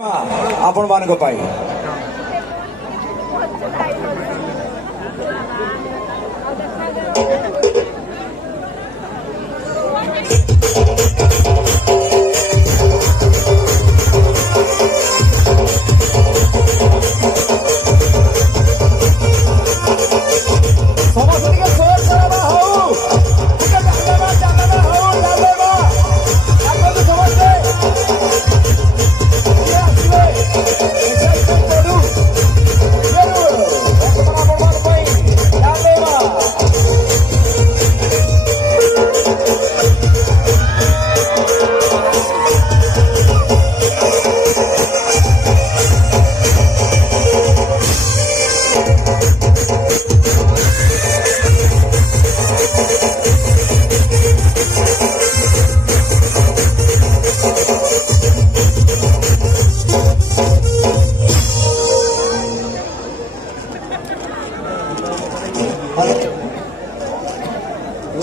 आपण मान पाई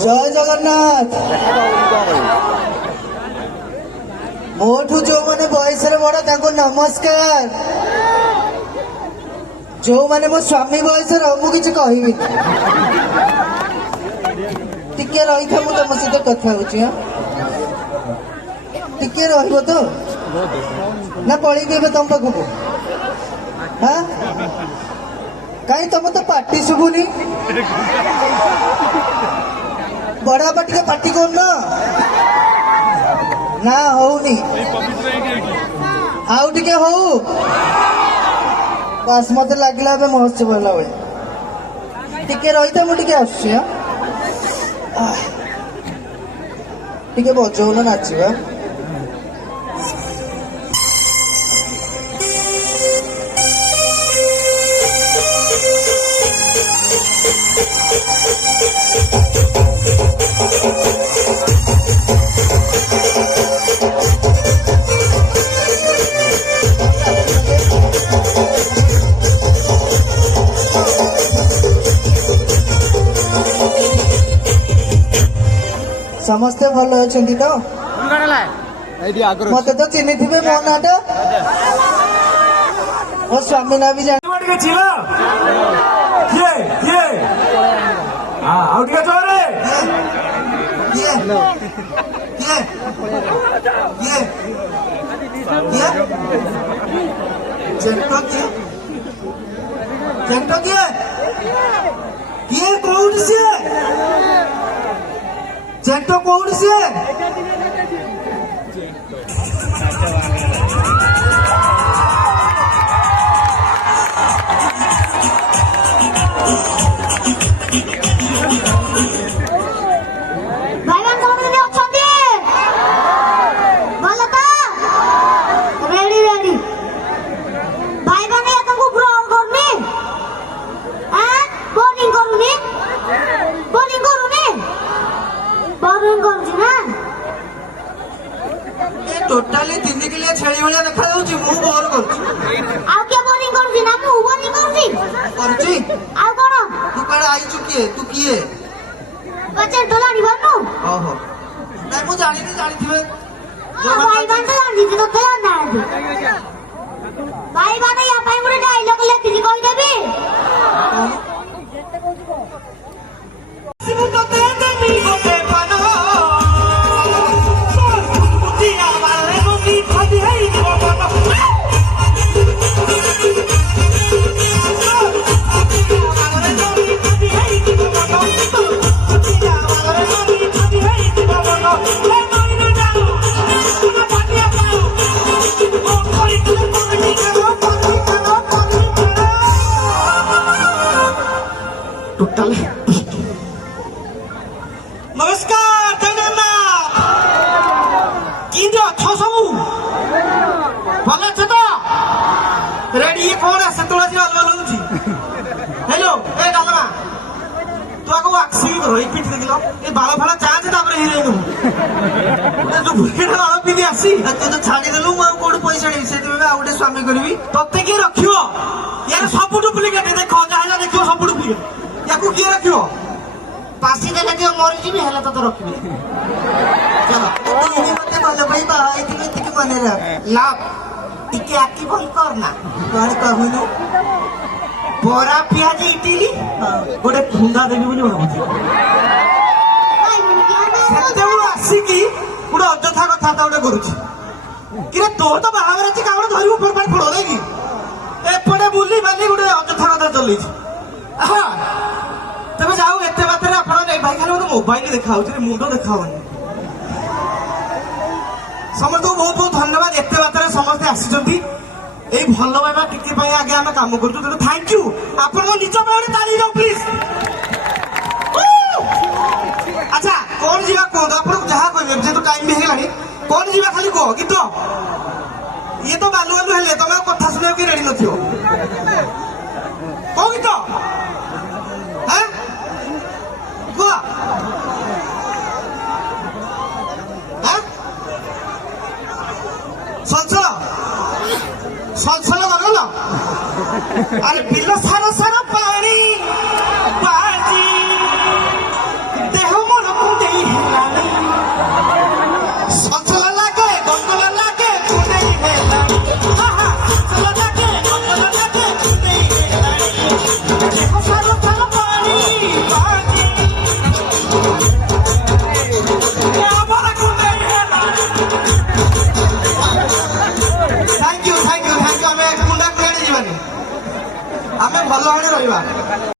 जय जगन्नाथ मोठू जो मैंने बयस बड़ नमस्कार जो मैंने मो स्वामी बयस मुझे कहबी टिके रही था तुम सहित कथा टिके रही तो ना पलैबी तुम पाखक हाँ कहीं तुम तो पार्टी शुभुनी बड़ा टे पार्टी कर ना होनी आउ टे हो बस मत लगला महोत्सव है बेले टिके रही था मुझे टे बजौन नाचवा समस्ते भल अच्छा तो मत तो चिन्ह थे मो नाटा मो स्वामी ना भी जान जेंटो कौन से टोटाली तीन के लिए छेली भलिया देखा जाउची मु बोर करछु आ के बोरिंग करछि ना मु बोरिंग करछि आ कोन तू कड़े आई चुकी है तू किए बच्चे डोलानी बनू ओहो नहीं मु जानी थिबे भाई बन तो जानी थी तो क्या ना भाई बन या भाई मुरे डायलॉग लेखि कहि देबी सिमु तो ते देबी गोटे पानो नमस्कार जगन्नाथ कि अच्छ सब भल अच्छ तो रेडी ये कौन आसे तुलसी अलवा लौची हेलो ए डालमा तू आको वाक्सी रोई पिट देखलो ए बाल फाला चांस तापर हिरोइन ए जो भुकेटा बाल पिदी आसी तू तो छाडी देलु मु कोड पैसा नै से देबे आ उठे स्वामी करबी तते के रखियो यार सब डुप्लीकेट देखो जाहला देखियो सब डुप्लीकेट याकू के रखियो पासी देले दियो मरि जिबी हेला तो रखबी चलो तू मते बोल भाई बा इतने मने रे लाभ ଟିକେ ଆଖି ଭଲ କରନା କଣ କହୁନୁ ବରା ପିଆଜ ଇଟିଲି ଗୋଟେ ଖୁନ୍ଦା ଦେବି ବୋଲି ଭାବୁଛି ସେତେବେଳୁ ଆସିକି ଗୋଟେ ଅଯଥା କଥାବାର୍ତ୍ତା ଗୋଟେ କରୁଛି କିରେ ତୋର ତ ବାହାଘର ଅଛି କାରଣ ଧରିବୁ ଫୋପାଡ଼ି ଫୋଡ଼ ନାଇଁ କି ଏପଟେ ବୁଲି ବାଲି ଗୋଟେ ଅଯଥା କଥା ଚଲେଇଛି ହଁ ତେବେ ଯାଉ ଏତେ ମାତ୍ରାରେ ଆପଣ ଭାଇ ଖାଲି ମୋତେ ମୋବାଇଲ ଦେଖା ହଉଛି ମୁଣ୍ଡ ଦେଖା ହଉନି ସମସ୍ତଙ୍କୁ ବହୁତ ବହୁତ ଧନ୍ୟବାଦ ଏତେ ମାତ୍ରାରେ ସମସ୍ତେ ଆସିଛନ୍ତି ଏଇ ଭଲ ପାଇବା ଟିକେ ପାଇଁ ଆଗେ ଆମେ କାମ କରୁଛୁ ତେଣୁ ଥ୍ୟାଙ୍କ ୟୁ ଆପଣଙ୍କ ନିଜ ପାଇଁ ଗୋଟେ ତାଳି ଦିଅ ପ୍ଲିଜ ଆଚ୍ଛା କଣ ଯିବା କୁହନ୍ତୁ ଆପଣଙ୍କୁ ଯାହା କହିବେ ଯେହେତୁ ଟାଇମ ବି ହେଇଗଲାଣି କଣ ଯିବା ଖାଲି କୁହ ଗୀତ ଇଏ ତ ବାଲୁ ବାଲୁ ହେଲେ ତମେ କଥା ଶୁଣିବାକୁ କି ରେଡି ନଥିବ କୋଉ ଗୀତ କୁହ ସଲସଲ ସଲସଲ ଗଲ ଆରେ ବିଲ ସାର ସାର ପାଣି ବାଜି ଦେହ ମୋର କୁଣ୍ଡେଇ ହେଲାଣି ସଲସଲ ଲାଗେ ଗଙ୍ଗଲ ଲାଗେ କୁଣ୍ଡେଇ ହେଲାଣି ସଲସଲ ଲାଗେ ଗଙ୍ଗଲ ଲାଗେ କୁଣ୍ଡେଇ ହେଲାଣି ଦେହ ସାର ସାର ପାଣି ବାଜି ଆମର କୁଣ୍ଡେଇ ହେଲାଣି ଥ୍ୟାଙ୍କ ୟୁ ଆମେ କୁଣ୍ଡା କୁଣ୍ଡାରେ ଯିବାନି ଆମେ ଭଲ ଭାବରେ ରହିବା